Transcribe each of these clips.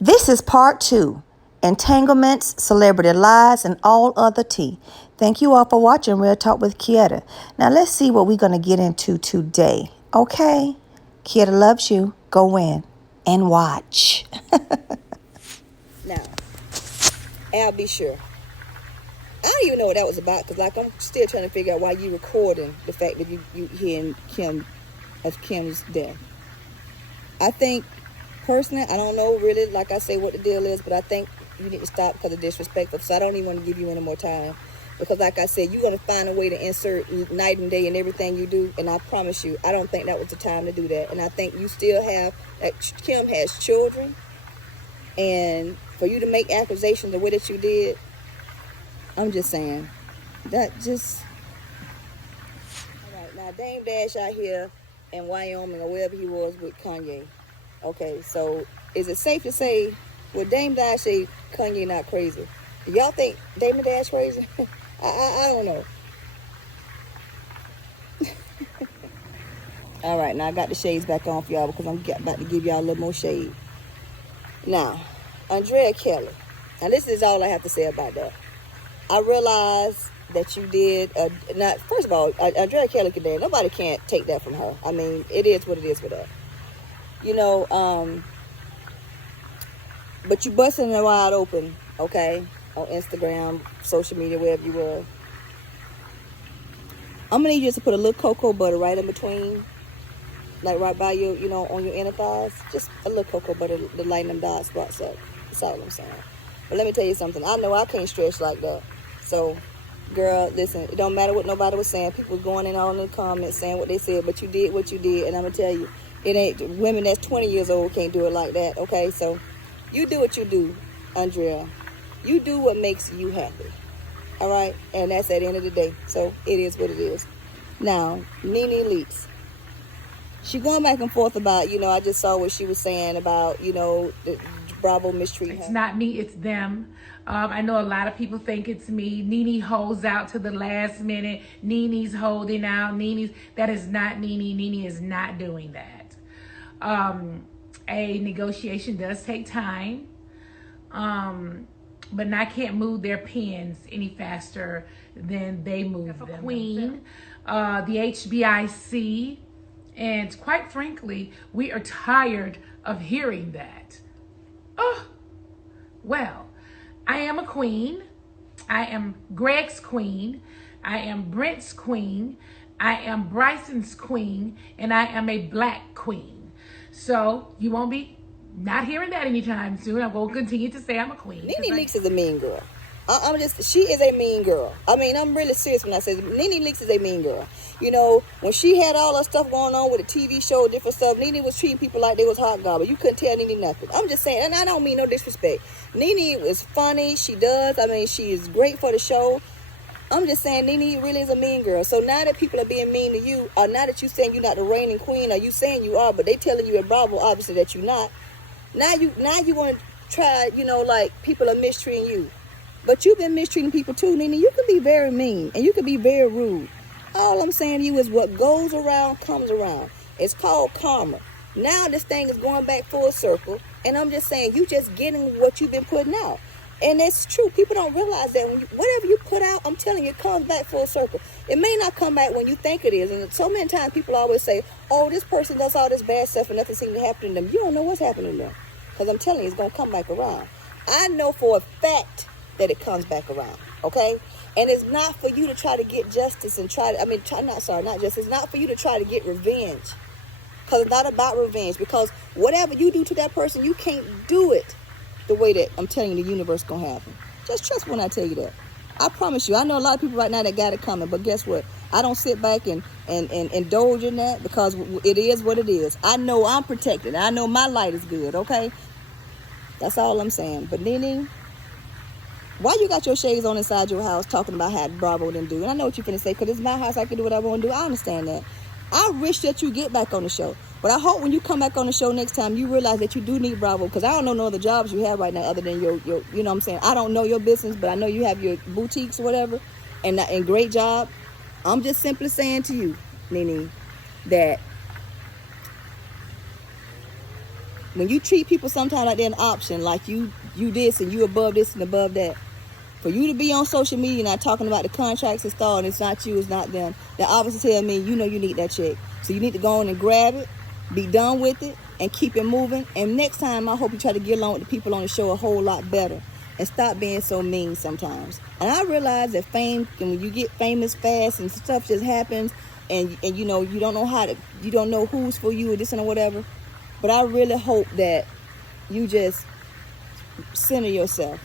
This is part 2. Entanglements, celebrity lies, and all other tea. Thank you all for watching Real Talk with Kietta. Now let's see what we're going to get into today. Okay? Kietta loves you. Go in and watch. Now, I'll be sure. I don't even know what that was about, because I'm still trying to figure out why you recording the fact that you hearing Kim's death. I think, personally, I don't know really, like I say, what the deal is, but I think you need to stop because of disrespectful. So I don't even want to give you any more time, because like I said, you're going to find a way to insert night and day in everything you do, and I promise you, I don't think that was the time to do that. And I think you still have, that Kim has children, and for you to make accusations the way that you did, I'm just saying, that just... All right, now Damon Dash out here in Wyoming or wherever he was with Kanye. Okay, so is it safe to say, would Damon Dash say Kanye not crazy? Do y'all think Damon Dash crazy? I don't know. All right, now I got the shades back on for y'all because I'm about to give y'all a little more shade. Now, RHOA Check. Now this is all I have to say about that. I realize that you did, not, first of all, RHOA Check, nobody can't take that from her. I mean, it is what it is with her. You know, but you busting it wide open, okay, on Instagram, social media, wherever you were. I'm gonna need you to put a little cocoa butter right in between, like right by your, you know, on your inner thighs. Just a little cocoa butter to lighten them dark spots up. That's all I'm saying. But let me tell you something. I know I can't stretch like that. So, girl, listen, it don't matter what nobody was saying. People going in all in the comments saying what they said, but you did what you did, and I'm gonna tell you, it ain't, women that's 20 years old can't do it like that, okay? So, you do what you do, Andrea. You do what makes you happy, all right? And that's at the end of the day. So, it is what it is. Now, NeNe Leakes. She going back and forth about, you know, I just saw what she was saying about, you know, the Bravo mistreating her. It's not me, it's them. I know a lot of people think it's me. NeNe holds out to the last minute. NeNe's holding out. That is not NeNe. NeNe is not doing that. A negotiation does take time. But I can't move their pens any faster than they move them. Queen, the HBIC, and quite frankly, we are tired of hearing that. Oh, well, I am a queen. I am Greg's queen. I am Brent's queen. I am Bryson's queen. And I am a black queen. So you won't be not hearing that anytime soon. I will continue to say I'm a queen. NeNe Leakes is a mean girl. She is a mean girl. I mean, I'm really serious when I say NeNe Leakes is a mean girl. You know, when she had all that stuff going on with the TV show, different stuff, NeNe was treating people like they was hot garbage. You couldn't tell NeNe nothing. I'm just saying, and I don't mean no disrespect. NeNe is funny. She does. I mean, she is great for the show. I'm just saying, NeNe really is a mean girl. So now that people are being mean to you, or now that you saying you're not the reigning queen, or you saying you are, but they telling you at Bravo, obviously, that you're not. Now you want to try, you know, like people are mistreating you. But you've been mistreating people too, NeNe. You can be very mean and you can be very rude. All I'm saying to you is what goes around comes around. It's called karma. Now this thing is going back full circle. And I'm just saying, you just getting what you've been putting out. And it's true. People don't realize that whatever you put out, I'm telling you, it comes back full circle. It may not come back when you think it is. And so many times people always say, oh, this person does all this bad stuff and nothing seems to happen to them. You don't know what's happening to them. Because I'm telling you, it's going to come back around. I know for a fact that it comes back around, okay? And it's not for you to try to get justice and not justice. It's not for you to try to get revenge. Because it's not about revenge. Because whatever you do to that person, you can't do it the way that I'm telling you the universe going to happen. Just trust when I tell you that. I promise you. I know a lot of people right now that got it coming. But guess what? I don't sit back and indulge in that because it is what it is. I know I'm protected. I know my light is good, okay? That's all I'm saying. But NeNe, why you got your shades on inside your house talking about how Bravo didn't do? And I know what you're finna say, because it's my house, I can do what I want to do. I understand that. I wish that you get back on the show. But I hope when you come back on the show next time, you realize that you do need Bravo. Because I don't know no other jobs you have right now other than your you know what I'm saying? I don't know your business, but I know you have your boutiques or whatever. And great job. I'm just simply saying to you, NeNe, that when you treat people sometimes like they're an option, like you this and you above this and above that, for you to be on social media not talking about the contracts and stuff, and it's not you, it's not them, that obviously tell me you know you need that check. So you need to go on and grab it, be done with it, and keep it moving. And next time, I hope you try to get along with the people on the show a whole lot better and stop being so mean sometimes. And I realize that fame, and when you get famous fast and stuff just happens, and you know you don't know who's for you or this and whatever. But I really hope that you just center yourself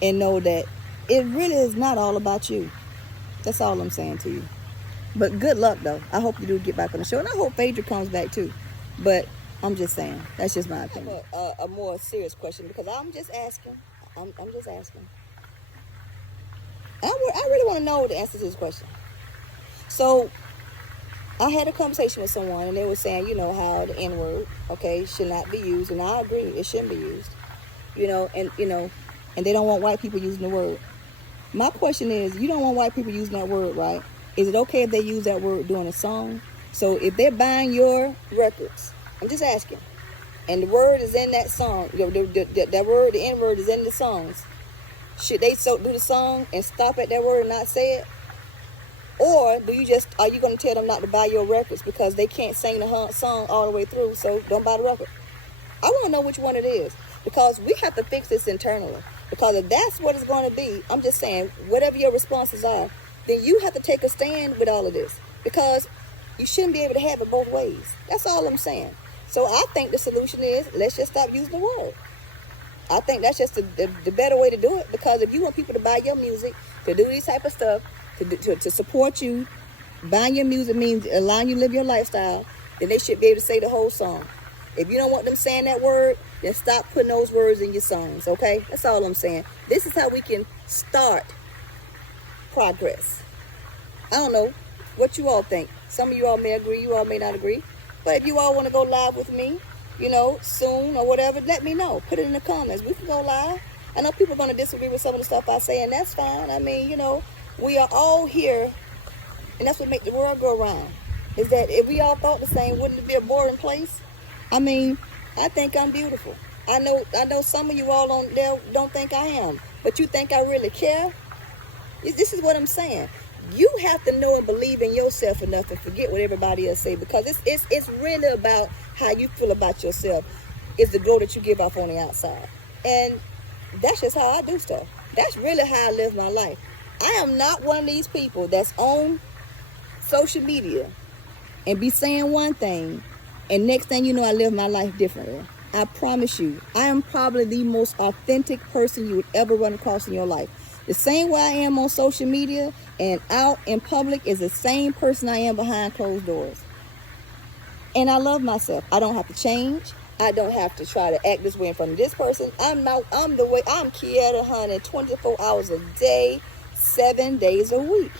and know that it really is not all about you. That's all I'm saying to you. But good luck, though. I hope you do get back on the show. And I hope Phaedra comes back, too. But I'm just saying. That's just my opinion. A more serious question, because I'm just asking. I'm just asking. I really want to know the answer to this question. So, I had a conversation with someone, and they were saying, you know, how the N-word, okay, should not be used. And I agree. It shouldn't be used. And they don't want white people using the word. My question is, you don't want white people using that word, right? Is it okay if they use that word during a song? So if they're buying your records, I'm just asking, and the word is in that song, that word, the N-word is in the songs, should they do the song and stop at that word and not say it? Or are you going to tell them not to buy your records because they can't sing the song all the way through, so don't buy the record? I want to know which one it is, because we have to fix this internally. Because if that's what it's going to be, I'm just saying, whatever your responses are, then you have to take a stand with all of this. Because you shouldn't be able to have it both ways. That's all I'm saying. So I think the solution is, let's just stop using the word. I think that's just the better way to do it. Because if you want people to buy your music, to do these type of stuff, to support you, buying your music means allowing you to live your lifestyle, then they should be able to say the whole song. If you don't want them saying that word, then stop putting those words in your songs, okay? That's all I'm saying. This is how we can start progress. I don't know what you all think. Some of you all may agree, you all may not agree. But if you all want to go live with me, you know, soon or whatever, let me know. Put it in the comments. We can go live. I know people are going to disagree with some of the stuff I say, and that's fine. I mean, you know, we are all here, and that's what makes the world go round. Is that if we all thought the same, wouldn't it be a boring place? I mean, I think I'm beautiful. I know some of you all on there don't think I am, but you think I really care? This is what I'm saying. You have to know and believe in yourself enough to forget what everybody else say, because it's really about how you feel about yourself. It's the glow that you give off on the outside. And that's just how I do stuff. That's really how I live my life. I am not one of these people that's on social media and be saying one thing, and next thing you know, I live my life differently. I promise you, I am probably the most authentic person you would ever run across in your life. The same way I am on social media and out in public is the same person I am behind closed doors. And I love myself. I don't have to change. I don't have to try to act this way in front of this person. I'm Kietta, honey, 24 hours a day, 7 days a week.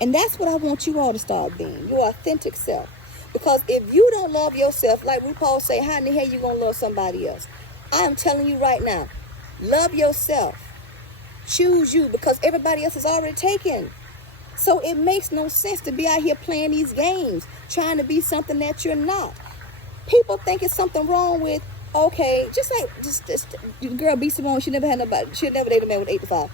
And that's what I want you all to start being, your authentic self. Because if you don't love yourself, like RuPaul say, how in the hell you gonna love somebody else? I am telling you right now, love yourself. Choose you, because everybody else is already taken. So it makes no sense to be out here playing these games, trying to be something that you're not. People think it's something wrong with, okay, just girl B. Simone, she never dated a man with 8 to 5.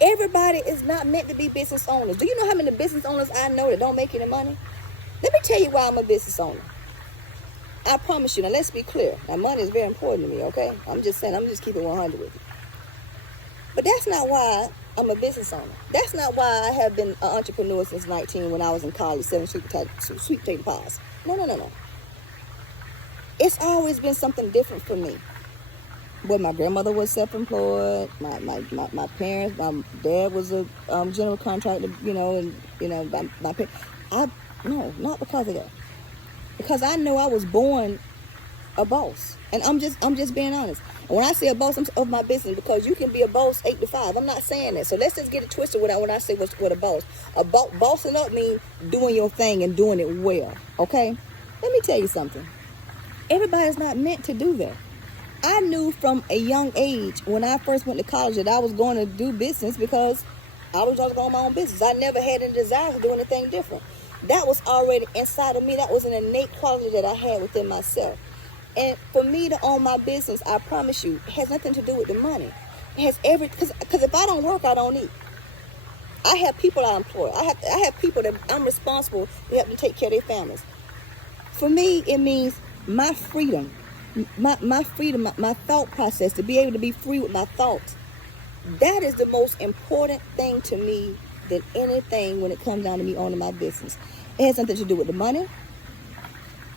Everybody is not meant to be business owners. Do you know how many business owners I know that don't make any money? Let me tell you why I'm a business owner. I promise you. Now, let's be clear. Now, money is very important to me, okay? I'm just saying, I'm just keeping 100 with you. But that's not why I'm a business owner. That's not why I have been an entrepreneur since 19 when I was in college selling sweet potato pies. No. It's always been something different for me. Well, my grandmother was self-employed. My parents, my dad was a general contractor, my parents. No, not because of that. Because I know I was born a boss. And I'm just being honest. And when I say a boss, I'm of my business, because you can be a boss 8 to 5. I'm not saying that. So let's just get it twisted when I say what a boss. Bossing up means doing your thing and doing it well. Okay? Let me tell you something. Everybody's not meant to do that. I knew from a young age when I first went to college that I was going to do business, because I was just going my own business. I never had any desire to do anything different. That was already inside of me. That was an innate quality that I had within myself. And for me to own my business, I promise you, it has nothing to do with the money. It has because if I don't work, I don't eat. I have people I employ. I have people that I'm responsible to help them take care of their families. For me, it means my freedom, my freedom, my thought process, to be able to be free with my thoughts. That is the most important thing to me than anything when it comes down to me owning my business. It has nothing to do with the money.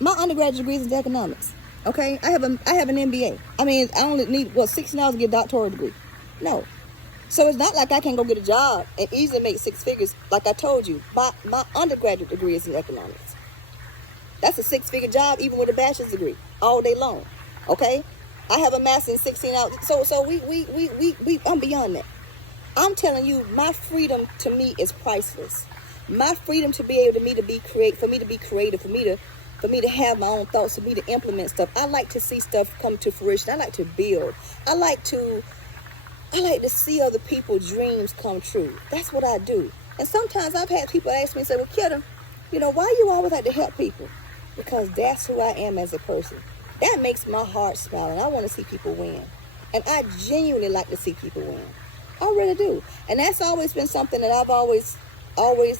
My undergraduate degree is in economics. Okay, I have an MBA. I mean, I only need 16 hours to get a doctoral degree. No, so it's not like I can go get a job and easily make 6 figures. Like I told you, my undergraduate degree is in economics. That's a 6-figure job, even with a bachelor's degree, all day long. Okay, I have a master's in 16 hours. So I'm beyond that. I'm telling you, my freedom to me is priceless. My freedom to be able to be creative, for me to be creative, for me to have my own thoughts, for me to implement stuff. I like to see stuff come to fruition. I like to build. I like to see other people's dreams come true. That's what I do. And sometimes I've had people ask me, say, well, Kietta, why you always like to help people? Because that's who I am as a person. That makes my heart smile, and I want to see people win. And I genuinely like to see people win. I really do. And that's always been something that I've always been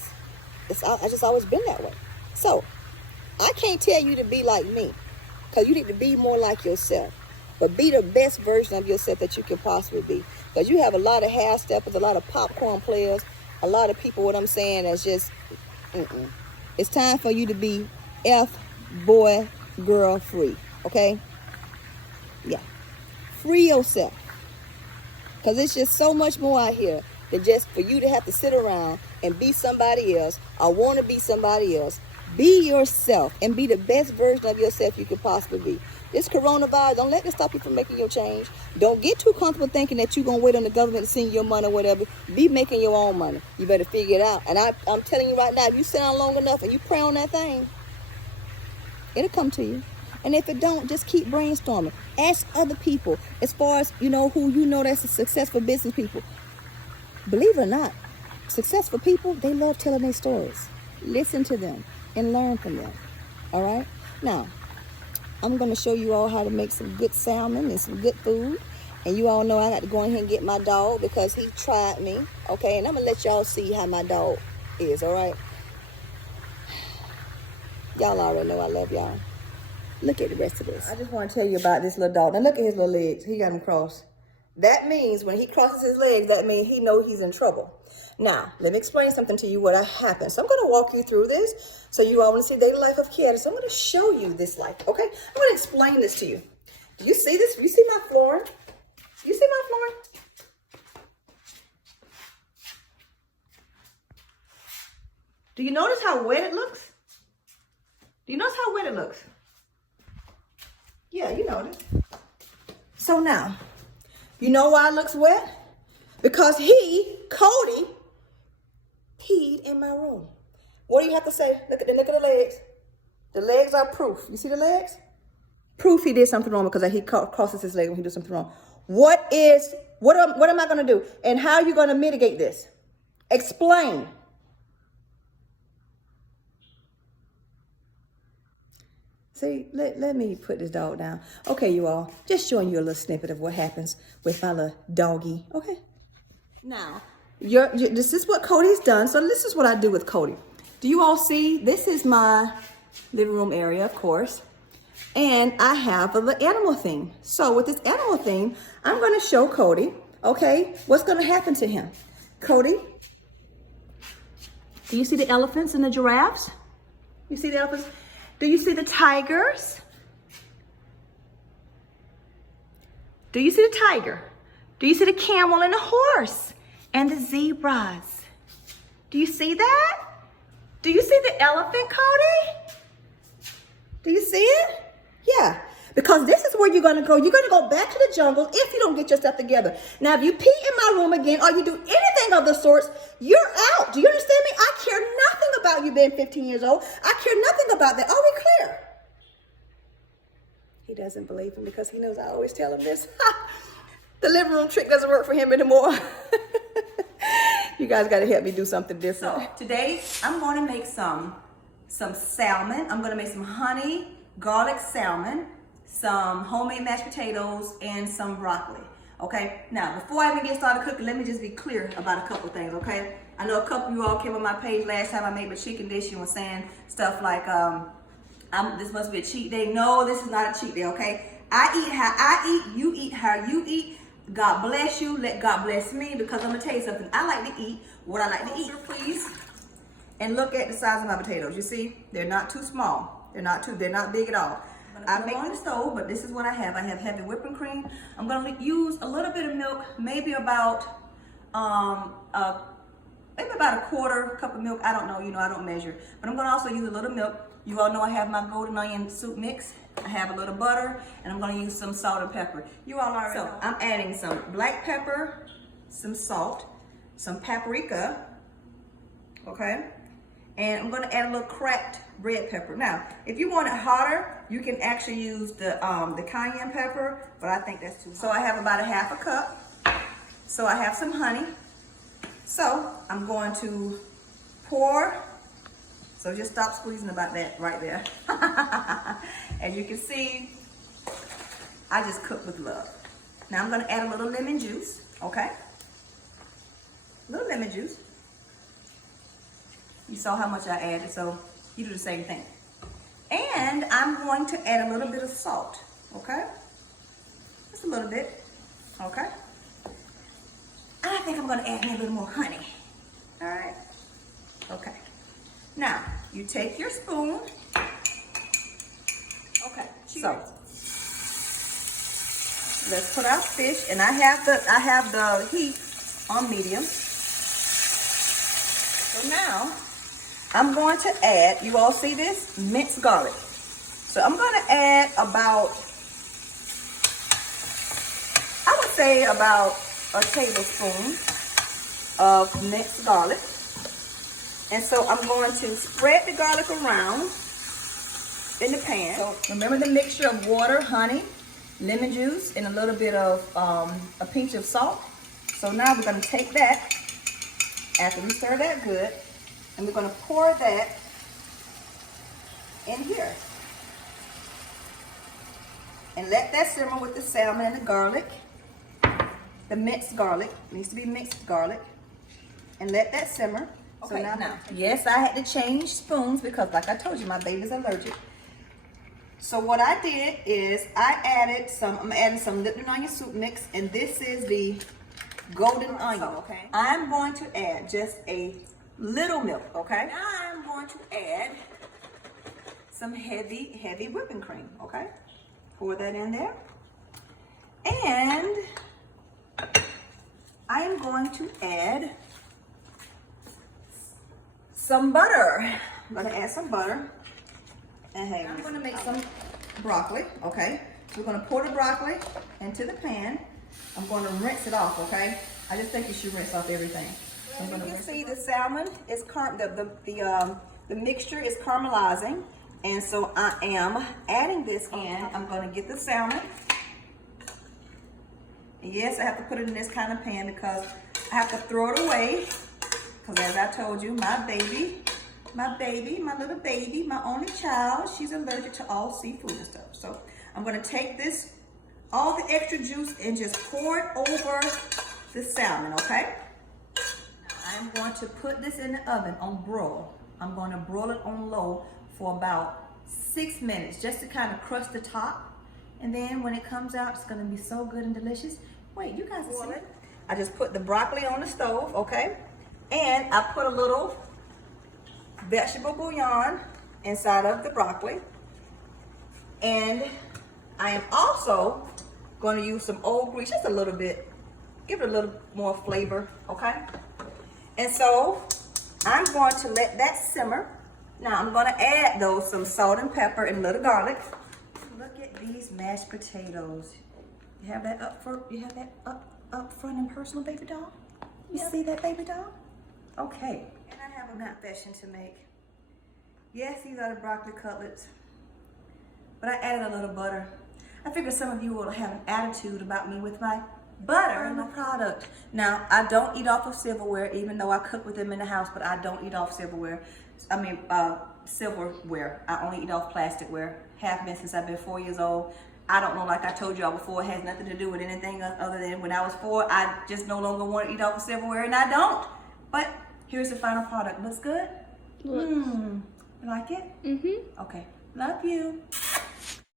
that way. So I can't tell you to be like me, because you need to be more like yourself. But be the best version of yourself that you can possibly be. Because you have a lot of half-steppers, a lot of popcorn players, a lot of people, what I'm saying, that's just, It's time for you to be boy, girl free, okay? Yeah. Free yourself. Because it's just so much more out here than just for you to have to sit around and be somebody else or want to be somebody else. Be yourself and be the best version of yourself you could possibly be. This coronavirus, don't let it stop you from making your change. Don't get too comfortable thinking that you're going to wait on the government to send your money or whatever. Be making your own money. You better figure it out. And I'm telling you right now, if you sit down long enough and you pray on that thing, it'll come to you. And if it don't, just keep brainstorming. Ask other people as far as, who that's a successful business people. Believe it or not, successful people, they love telling their stories. Listen to them and learn from them. All right? Now, I'm going to show you all how to make some good salmon and some good food. And you all know I got to go in here and get my dog because he tried me. Okay? And I'm going to let y'all see how my dog is. All right? Y'all already know I love y'all. Look at the rest of this. I just want to tell you about this little dog. Now look at his little legs. He got them crossed. That means when he crosses his legs, that means he knows he's in trouble. Now, let me explain something to you what happened. So I'm going to walk you through this. So you all want to see the daily life of Kietta. So I'm going to show you this life, okay? I'm going to explain this to you. Do you see this? You see my flooring? You see my flooring? Do you notice how wet it looks? Do you notice how wet it looks? Yeah, you notice. So now, you know why it looks wet? Because Cody, peed in my room. What do you have to say? Look at the legs. The legs are proof. You see the legs? Proof he did something wrong because he crosses his leg when he does something wrong. What am I going to do? And how are you going to mitigate this? Explain. See, let me put this dog down. Okay, you all, just showing you a little snippet of what happens with my little doggy. Okay. Now, this is what Cody's done. So this is what I do with Cody. Do you all see? This is my living room area, of course. And I have a little animal theme. So with this animal theme, I'm going to show Cody, okay, what's going to happen to him. Cody, do you see the elephants and the giraffes? You see the elephants? Do you see the tigers? Do you see the tiger? Do you see the camel and the horse and the zebras? Do you see that? Do you see the elephant, Cody? Do you see it? Yeah, because this is where you're going to go. You're going to go back to the jungle if you don't get your stuff together. Now, if you pee in my room again or you do anything of the sorts, you're out. Do you understand me? I care nothing about you being 15 years old. I care nothing about that. Are we clear? He doesn't believe him because he knows I always tell him this. The living room trick doesn't work for him anymore. You guys got to help me do something different. So today I'm going to make some salmon. I'm going to make some honey garlic salmon, some homemade mashed potatoes, and some broccoli. Okay, now before I even get started cooking, let me just be clear about a couple things, okay? I know a couple of you all came on my page last time I made the chicken dish and was saying stuff like, this must be a cheat day. No, this is not a cheat day, okay? I eat how I eat, you eat how you eat. God bless you, let God bless me, because I'm gonna tell you something. I like to eat what I like to eat, please. And look at the size of my potatoes. You see, they're not too small. They're not big at all. I make on the stove, but this is what I have. I have heavy whipping cream. I'm gonna use a little bit of milk, maybe about a quarter cup of milk. I don't know, you know, I don't measure. But I'm gonna also use a little milk. You all know I have my golden onion soup mix. I have a little butter, and I'm gonna use some salt and pepper. You all already know. I'm adding some black pepper, some salt, some paprika, okay? And I'm gonna add a little cracked red pepper. Now, if you want it hotter, you can actually use the cayenne pepper, but I think that's too hot. So I have about a half a cup. So I have some honey. So I'm going to pour, so just stop squeezing about that right there. As you can see, I just cook with love. Now I'm gonna add a little lemon juice, okay? A little lemon juice. You saw how much I added, so you do the same thing. And I'm going to add a little bit of salt, okay? Just a little bit, okay? I think I'm gonna add me a little more honey, all right? Okay. Now, you take your spoon. Okay, so let's put our fish, and I have the heat on medium. So now, I'm going to add, you all see this? Minced garlic. So I'm going to add about, I would say about a tablespoon of minced garlic. And so I'm going to spread the garlic around in the pan. So remember the mixture of water, honey, lemon juice, and a little bit of a pinch of salt. So now we're going to take that, after we stir that good, and we're going to pour that in here. And let that simmer with the salmon and the garlic. The minced garlic, needs to be mixed garlic. And let that simmer. Okay, so now, yes, I had to change spoons because like I told you, my baby's allergic. So what I did is I'm adding some Lipton onion soup mix, and this is the golden onion, okay? I'm going to add just a little milk, okay? Now I'm going to add some heavy whipping cream, okay? Pour that in there. And I am going to add some butter. I'm gonna add some butter. And hey, I'm gonna make some broccoli, okay? We're gonna pour the broccoli into the pan. I'm gonna rinse it off, okay? I just think you should rinse off everything. So you can see the salmon is the mixture is caramelizing, and so I am adding this in. I'm gonna get the salmon. And yes, I have to put it in this kind of pan because I have to throw it away. Because as I told you, my little baby, my only child, she's allergic to all seafood and stuff. So I'm gonna take this, all the extra juice, and just pour it over the salmon, okay? I'm going to put this in the oven on broil. I'm going to broil it on low for about 6 minutes, just to kind of crust the top. And then when it comes out, it's gonna be so good and delicious. Wait, you guys see it? I just put the broccoli on the stove, okay? And I put a little vegetable bouillon inside of the broccoli. And I am also going to use some old grease, just a little bit, give it a little more flavor, okay? And so I'm going to let that simmer. Now I'm going to add some salt and pepper and a little garlic. Look at these mashed potatoes. You have that up front, up front and personal, baby doll? You see that, baby doll? Okay. And I have a confession to make. Yes, these are the broccoli cutlets, but I added a little butter. I figured some of you will have an attitude about me with my butter in my product. Now, I don't eat off of silverware, even though I cook with them in the house, but I don't eat off silverware. silverware. I only eat off plasticware. Have been since I've been 4 years old. I don't know, like I told y'all before, it has nothing to do with anything other than when I was 4, I just no longer want to eat off of silverware, and I don't. But here's the final product. Looks good? Looks. You like it? Mm-hmm. Okay. Love you.